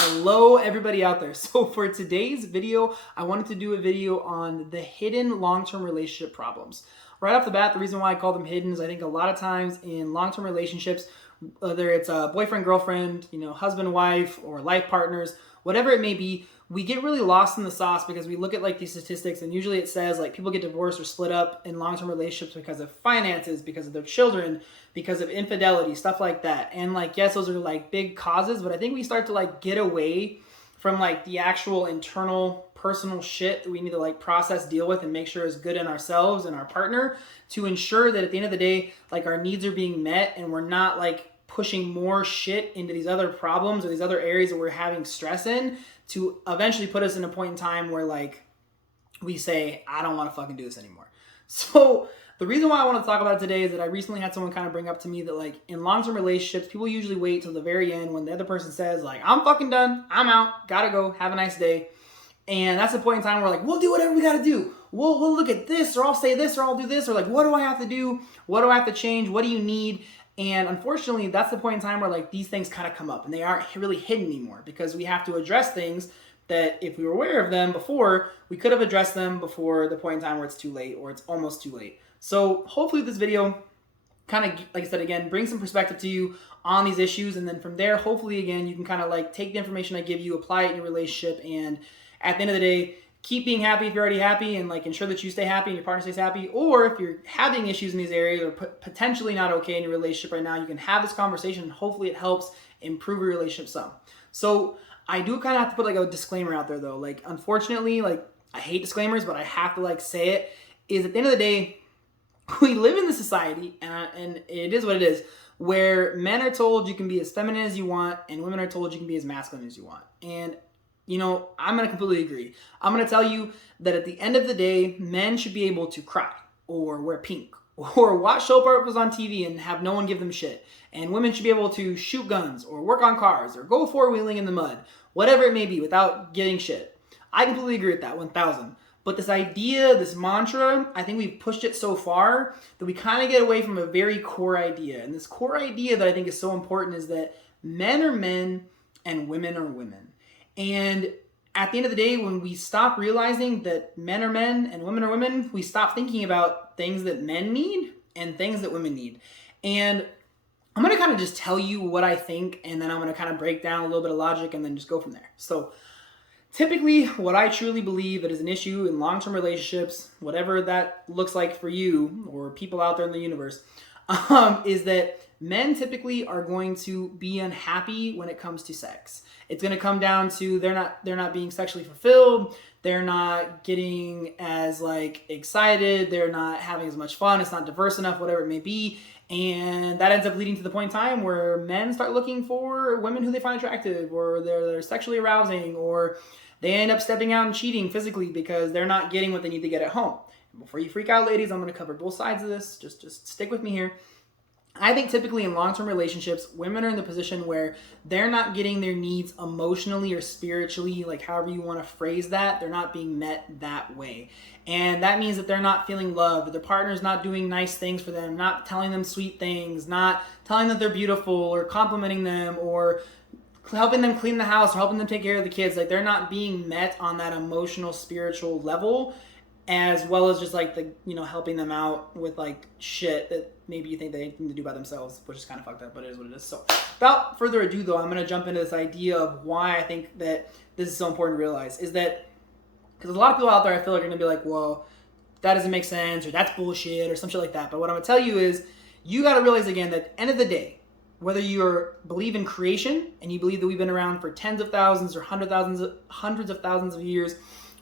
Hello everybody out there. So for today's video, I wanted to do a video on the hidden long-term relationship problems. Right off the bat, the reason why I call them hidden is I think a lot of times in long-term relationships, whether it's a boyfriend, girlfriend, husband, wife, or life partners, whatever it may be, we get really lost in the sauce because we look at like these statistics and usually it says like people get divorced or split up in long-term relationships because of finances, because of their children, because of infidelity, stuff like that. And like, yes, those are like big causes, but I think we start to like get away from like the actual internal personal shit that we need to like process, deal with, and make sure is good in ourselves and our partner to ensure that at the end of the day, like our needs are being met and we're not like pushing more shit into these other problems or these other areas that we're having stress in to eventually put us in a point in time where like we say, I don't want to fucking do this anymore. So the reason why I want to talk about it today is that I recently had someone kind of bring up to me that like in long-term relationships, people usually wait till the very end when the other person says like, I'm fucking done, I'm out, gotta go, have a nice day. And that's the point in time where like, we'll do whatever we gotta do. We'll look at this, or I'll say this, or I'll do this, or like, what do I have to do? What do I have to change? What do you need? And unfortunately, that's the point in time where like these things kind of come up and they aren't really hidden anymore because we have to address things that if we were aware of them before, we could have addressed them before the point in time where it's too late or it's almost too late. So hopefully this video kind of, like I said, again, bring some perspective to you on these issues. And then from there, hopefully, again, you can kind of like take the information I give you, apply it in your relationship. And at the end of the day, keep being happy if you're already happy and like ensure that you stay happy and your partner stays happy. Or if you're having issues in these areas or potentially not okay in your relationship right now, you can have this conversation and hopefully it helps improve your relationship some. So I do kind of have to put like a disclaimer out there though. Like, unfortunately, like I hate disclaimers, but I have to like say it, is at the end of the day, we live in the society, and it is what it is, where men are told you can be as feminine as you want, and women are told you can be as masculine as you want. And, I'm going to completely agree. I'm going to tell you that at the end of the day, men should be able to cry, or wear pink, or watch soap operas on TV and have no one give them shit. And women should be able to shoot guns, or work on cars, or go four-wheeling in the mud, whatever it may be, without getting shit. I completely agree with that, 1,000. But this idea, this mantra, I think we've pushed it so far that we kind of get away from a very core idea. And this core idea that I think is so important is that men are men and women are women. And at the end of the day, when we stop realizing that men are men and women are women, we stop thinking about things that men need and things that women need. And I'm going to kind of just tell you what I think, and then I'm going to kind of break down a little bit of logic and then just go from there. So typically, what I truly believe that is an issue in long-term relationships, whatever that looks like for you or people out there in the universe, is that men typically are going to be unhappy when it comes to sex. It's going to come down to they're not being sexually fulfilled, they're not getting as like excited, they're not having as much fun, it's not diverse enough, whatever it may be. And that ends up leading to the point in time where men start looking for women who they find attractive, or they're sexually arousing, or they end up stepping out and cheating physically because they're not getting what they need to get at home. Before you freak out, ladies, I'm going to cover both sides of this. Just stick with me here. I think typically in long-term relationships, women are in the position where they're not getting their needs emotionally or spiritually, like however you want to phrase that, they're not being met that way. And that means that they're not feeling loved, their partner's not doing nice things for them, not telling them sweet things, not telling that they're beautiful or complimenting them or helping them clean the house or helping them take care of the kids. Like they're not being met on that emotional, spiritual level, as well as just like the, helping them out with like shit that maybe you think they need to do by themselves, which is kind of fucked up, but it is what it is. So without further ado though, I'm going to jump into this idea of why I think that this is so important to realize is that, because a lot of people out there I feel like are going to be like, well, that doesn't make sense, or that's bullshit, or some shit like that. But what I'm going to tell you is, you got to realize again that at the end of the day, whether you believe in creation and you believe that we've been around for tens of thousands or hundreds of thousands of years,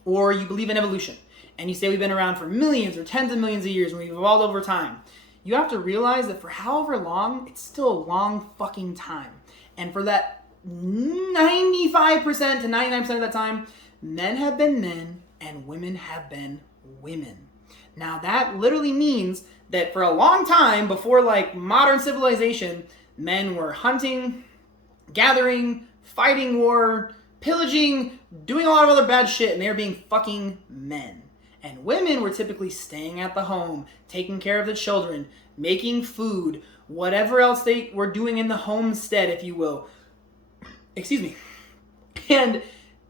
or you believe in evolution and you say we've been around for millions or tens of millions of years and we've evolved over time, you have to realize that for however long, it's still a long fucking time. And for that 95% to 99% of that time, men have been men and women have been women. Now that literally means that for a long time before like modern civilization, men were hunting, gathering, fighting war, pillaging, doing a lot of other bad shit, and they were being fucking men. And women were typically staying at the home, taking care of the children, making food, whatever else they were doing in the homestead, if you will. Excuse me. And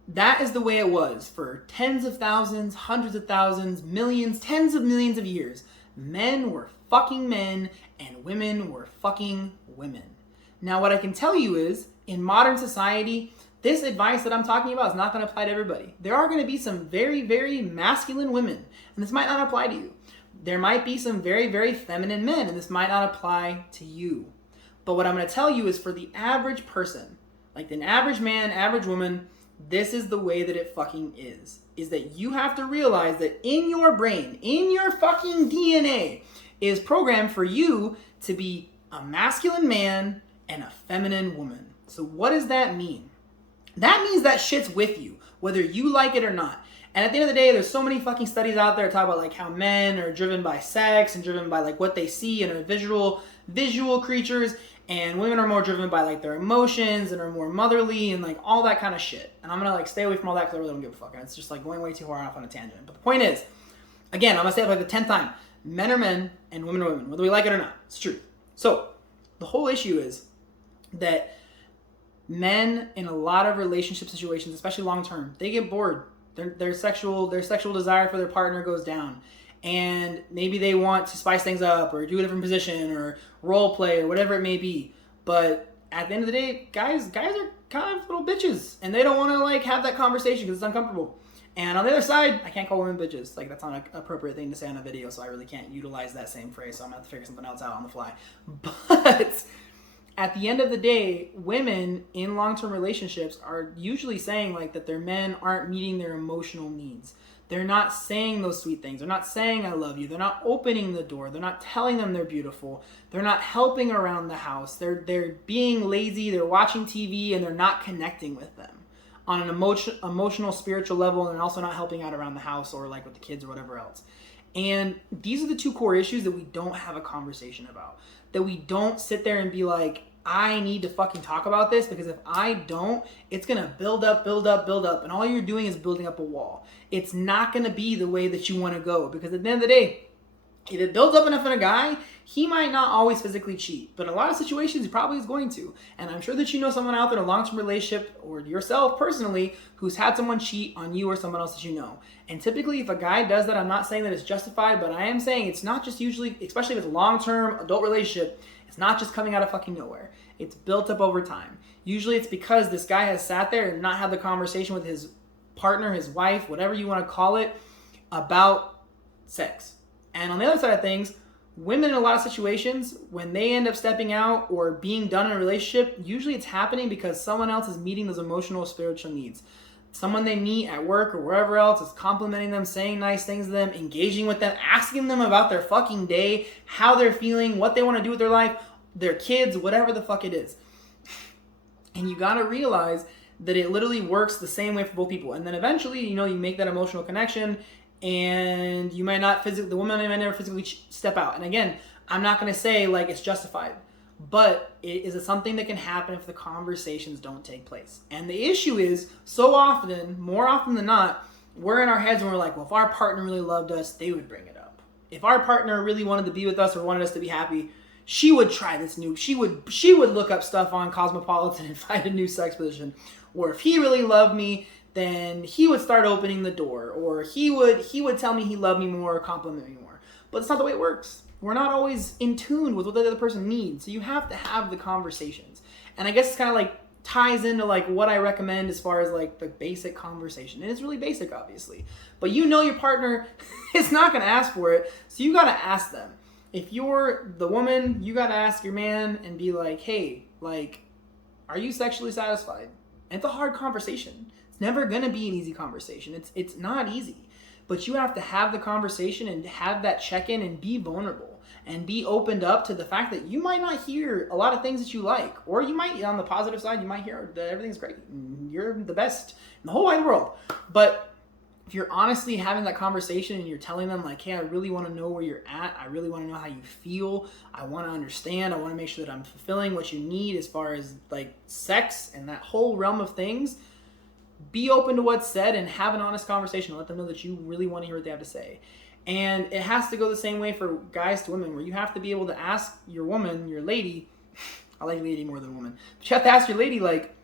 that is the way it was for tens of thousands, hundreds of thousands, millions, tens of millions of years. Men were fucking men and women were fucking women. Now, what I can tell you is, in modern society, this advice that I'm talking about is not going to apply to everybody. There are going to be some very, very masculine women, and this might not apply to you. There might be some very, very feminine men, and this might not apply to you. But what I'm going to tell you is, for the average person, like an average man, average woman, this is the way that it fucking is that you have to realize that in your brain, in your fucking DNA, is programmed for you to be a masculine man and a feminine woman. So what does that mean? That means that shit's with you, whether you like it or not. And at the end of the day, there's so many fucking studies out there that talk about like how men are driven by sex and driven by like what they see and are visual creatures, and women are more driven by like their emotions and are more motherly and like all that kind of shit. And I'm gonna like stay away from all that because I really don't give a fuck. And it's just like going way too far off on a tangent. But the point is, again, I'm gonna say it like the 10th time: men are men and women are women, whether we like it or not. It's true. So the whole issue is that men in a lot of relationship situations, especially long term, they get bored. Their sexual desire for their partner goes down, and maybe they want to spice things up or do a different position or role play or whatever it may be. But at the end of the day, guys are kind of little bitches, and they don't want to like have that conversation because it's uncomfortable. And on the other side, I can't call women bitches. Like, that's not an appropriate thing to say on a video, so I really can't utilize that same phrase. So I'm gonna have to figure something else out on the fly. But at the end of the day, women in long-term relationships are usually saying like that their men aren't meeting their emotional needs. They're not saying those sweet things. They're not saying I love you. They're not opening the door. They're not telling them they're beautiful. They're not helping around the house. They're being lazy. They're watching TV and they're not connecting with them on an emotional, spiritual level, and they're also not helping out around the house or like with the kids or whatever else. And these are the two core issues that we don't have a conversation about. That we don't sit there and be like, I need to fucking talk about this, because if I don't, it's going to build up. And all you're doing is building up a wall. It's not going to be the way that you want to go, because at the end of the day, if it builds up enough in a guy, he might not always physically cheat. But in a lot of situations, he probably is going to. And I'm sure that you know someone out there in a long-term relationship, or yourself personally, who's had someone cheat on you or someone else that you know. And typically, if a guy does that, I'm not saying that it's justified, but I am saying it's not just usually, especially if it's a long-term adult relationship, it's not just coming out of fucking nowhere. It's built up over time. Usually it's because this guy has sat there and not had the conversation with his partner, his wife, whatever you want to call it, about sex. And on the other side of things, women in a lot of situations, when they end up stepping out or being done in a relationship, usually it's happening because someone else is meeting those emotional or spiritual needs. Someone they meet at work or wherever else is complimenting them, saying nice things to them, engaging with them, asking them about their fucking day, how they're feeling, what they want to do with their life, their kids, whatever the fuck it is. And you gotta realize that it literally works the same way for both people. And then eventually, you make that emotional connection, and you might not physically, the woman might never physically step out. And again, I'm not gonna say like it's justified, but it is something that can happen if the conversations don't take place. And the issue is, so often, more often than not, we're in our heads and we're like, well, if our partner really loved us, they would bring it up. If our partner really wanted to be with us or wanted us to be happy, she would try this new, she would look up stuff on Cosmopolitan and find a new sex position. Or if he really loved me, then he would start opening the door, or he would tell me he loved me more or compliment me more. But it's not the way it works. We're not always in tune with what the other person needs. So you have to have the conversations. And I guess it's kind of like ties into like what I recommend as far as like the basic conversation. And it's really basic, obviously. But your partner is not going to ask for it. So you got to ask them. If you're the woman, you got to ask your man and be like, hey, like, are you sexually satisfied? And it's a hard conversation. It's never going to be an easy conversation. It's not easy. But you have to have the conversation and have that check-in and be vulnerable and be opened up to the fact that you might not hear a lot of things that you like. Or you might, on the positive side, you might hear that everything's great. You're the best in the whole wide world. But if you're honestly having that conversation and you're telling them like, hey, I really want to know where you're at. I really want to know how you feel. I want to understand. I want to make sure that I'm fulfilling what you need as far as like sex and that whole realm of things. Be open to what's said and have an honest conversation and let them know that you really want to hear what they have to say. And it has to go the same way for guys to women, where you have to be able to ask your woman, your lady, I like lady more than woman, but you have to ask your lady, like,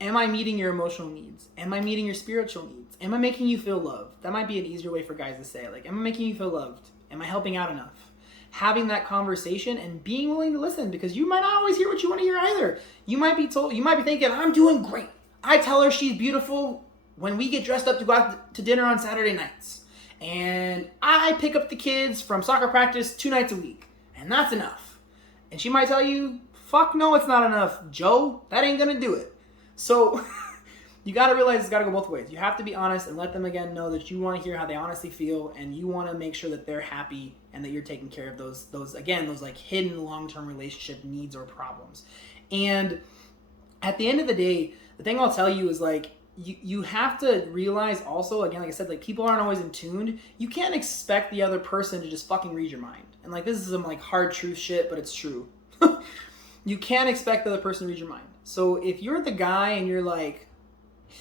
Am I meeting your emotional needs? Am I meeting your spiritual needs? Am I making you feel loved? That might be an easier way for guys to say, like, am I making you feel loved? Am I helping out enough? Having that conversation and being willing to listen, because you might not always hear what you want to hear either. You might be thinking, I'm doing great. I tell her she's beautiful when we get dressed up to go out to dinner on Saturday nights. And I pick up the kids from soccer practice 2 nights a week. And that's enough. And she might tell you, fuck no, it's not enough, Joe. That ain't gonna do it. So you got to realize it's got to go both ways. You have to be honest and let them again know that you want to hear how they honestly feel, and you want to make sure that they're happy and that you're taking care of those like hidden long-term relationship needs or problems. And at the end of the day, the thing I'll tell you is like, you have to realize also, again, like I said, like people aren't always in tune. You can't expect the other person to just fucking read your mind. And like, this is some like hard truth shit, but it's true. You can't expect the other person to read your mind. So if you're the guy and you're like,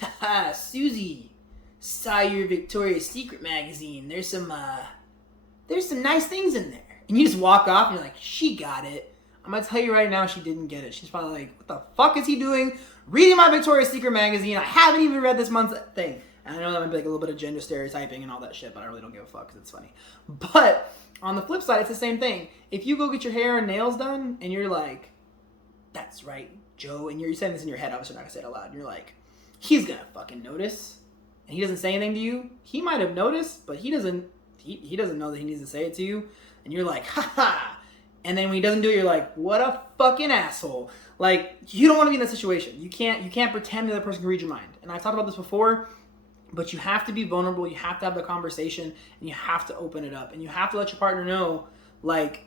haha, Susie, saw your Victoria's Secret magazine. There's some nice things in there. And you just walk off and you're like, she got it. I'm going to tell you right now, she didn't get it. She's probably like, what the fuck is he doing? Reading my Victoria's Secret magazine. I haven't even read this month's thing. And I know that might be like a little bit of gender stereotyping and all that shit, but I really don't give a fuck because it's funny. But on the flip side, it's the same thing. If you go get your hair and nails done and you're like, that's right, Joe, and you're saying this in your head, obviously not gonna say it out loud, and you're like, he's gonna fucking notice, and he doesn't say anything to you. He might have noticed, but he doesn't know that he needs to say it to you, and you're like, ha, and then when he doesn't do it, you're like, what a fucking asshole. Like, you don't want to be in that situation. You can't pretend the other person can read your mind. And I've talked about this before, but you have to be vulnerable, you have to have the conversation, and you have to open it up, and you have to let your partner know, like,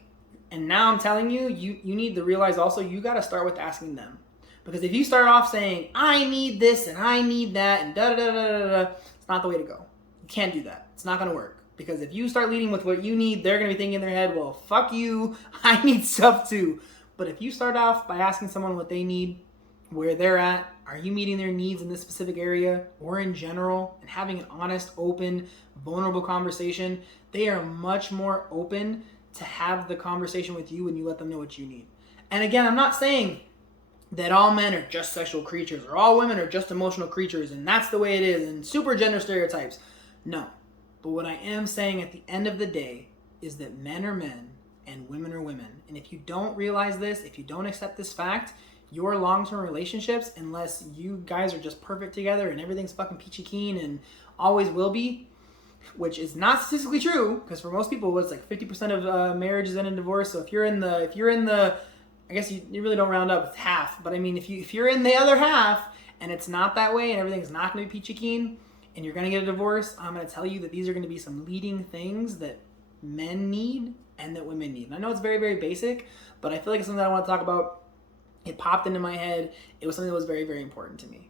and now I'm telling you, you need to realize also you got to start with asking them. Because if you start off saying, I need this and I need that and da-da-da-da-da-da, it's not the way to go. You can't do that. It's not going to work. Because if you start leading with what you need, they're going to be thinking in their head, well, fuck you, I need stuff too. But if you start off by asking someone what they need, where they're at, are you meeting their needs in this specific area or in general, and having an honest, open, vulnerable conversation, they are much more open to have the conversation with you when you let them know what you need. And again, I'm not saying that all men are just sexual creatures or all women are just emotional creatures and that's the way it is and super gender stereotypes. No. But what I am saying at the end of the day is that men are men and women are women. And if you don't realize this, if you don't accept this fact, your long-term relationships, unless you guys are just perfect together and everything's fucking peachy keen and always will be, which is not statistically true, because for most people, it's like 50% of marriages end in divorce. So if you're in the, I guess you really don't round up, it's half. But I mean, if you're in the other half and it's not that way and everything's not going to be peachy keen and you're going to get a divorce, I'm going to tell you that these are going to be some leading things that men need and that women need. And I know it's very, very basic, but I feel like it's something that I want to talk about. It popped into my head. It was something that was very, very important to me.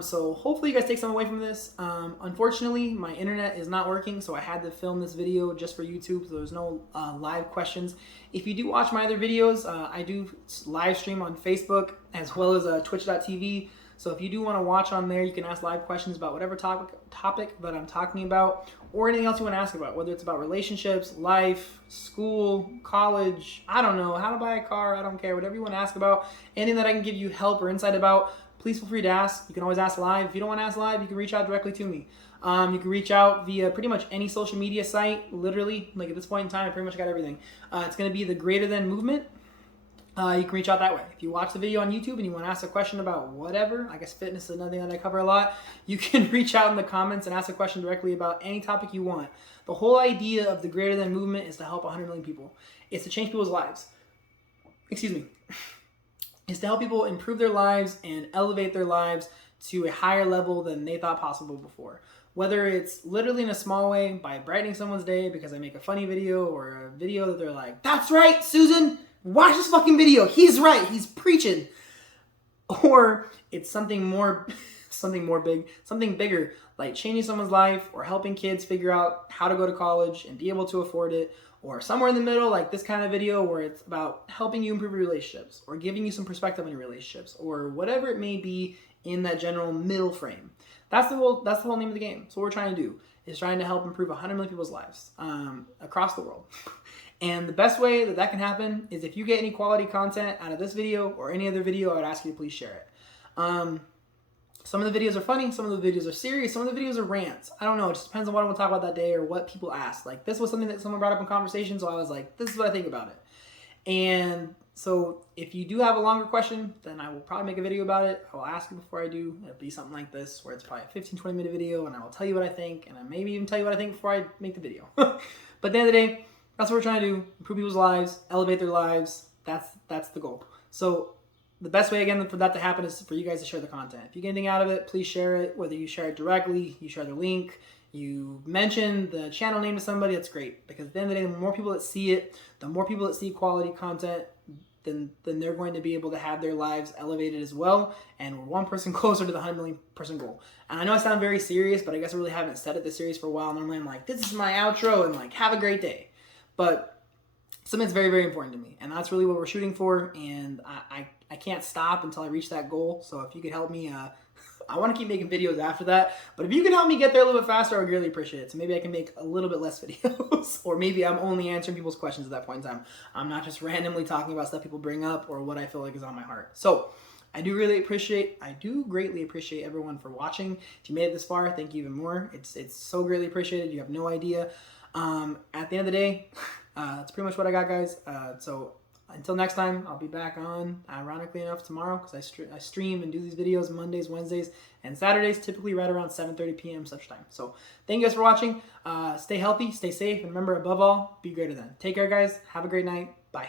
So hopefully you guys take some away from this. Unfortunately, my internet is not working, so I had to film this video just for YouTube, so there's no live questions. If you do watch my other videos, I do live stream on Facebook as well as twitch.tv. So if you do want to watch on there, you can ask live questions about whatever topic that I'm talking about, or anything else you want to ask about, whether it's about relationships, life, school, college, I don't know, how to buy a car, I don't care, whatever you want to ask about, anything that I can give you help or insight about, please feel free to ask. You can always ask live. If you don't want to ask live, you can reach out directly to me. You can reach out via pretty much any social media site, literally. Like at this point in time, I pretty much got everything. It's going to be the Greater Than Movement. You can reach out that way. If you watch the video on YouTube and you want to ask a question about whatever, I guess fitness is another thing that I cover a lot, you can reach out in the comments and ask a question directly about any topic you want. The whole idea of the Greater Than Movement is to help 100 million people. It's to change people's lives. Excuse me. Is to help people improve their lives and elevate their lives to a higher level than they thought possible before. Whether it's literally in a small way by brightening someone's day because I make a funny video or a video that they're like, that's right, Susan, watch this fucking video. He's right. He's preaching. Or it's something bigger, like changing someone's life or helping kids figure out how to go to college and be able to afford it. Or somewhere in the middle, like this kind of video where it's about helping you improve your relationships or giving you some perspective on your relationships or whatever it may be in that general middle frame. That's the whole name of the game. So what we're trying to do is trying to help improve 100 million people's lives across the world. And the best way that can happen is if you get any quality content out of this video or any other video, I would ask you to please share it. Some of the videos are funny, some of the videos are serious, some of the videos are rants. I don't know, it just depends on what I want to talk about that day or what people ask. Like, this was something that someone brought up in conversation, so I was like, this is what I think about it. And so if you do have a longer question, then I will probably make a video about it. I will ask you before I do. It'll be something like this, where it's probably a 15-20 minute video, and I will tell you what I think, and I maybe even tell you what I think before I make the video. But at the end of the day, that's what we're trying to do: improve people's lives, elevate their lives. That's the goal. So the best way, again, for that to happen is for you guys to share the content. If you get anything out of it, please share it. Whether you share it directly, you share the link, you mention the channel name to somebody, that's great. Because at the end of the day, the more people that see it, the more people that see quality content, then they're going to be able to have their lives elevated as well. And we're one person closer to the 100 million person goal. And I know I sound very serious, but I guess I really haven't said it this serious for a while. Normally I'm like, this is my outro, and like, have a great day. But something that's very, very important to me. And that's really what we're shooting for. And I can't stop until I reach that goal. So if you could help me, I want to keep making videos after that. But if you can help me get there a little bit faster, I would really appreciate it. So maybe I can make a little bit less videos. Or maybe I'm only answering people's questions at that point in time. I'm not just randomly talking about stuff people bring up or what I feel like is on my heart. So I do greatly appreciate everyone for watching. If you made it this far, thank you even more. It's so greatly appreciated. You have no idea. At the end of the day, that's pretty much what I got, guys. So until next time, I'll be back on, ironically enough, tomorrow, because I stream and do these videos Mondays, Wednesdays, and Saturdays, typically right around 7:30 p.m. such time. So thank you guys for watching. Stay healthy, stay safe, and remember, above all, be greater than. Take care, guys. Have a great night. Bye.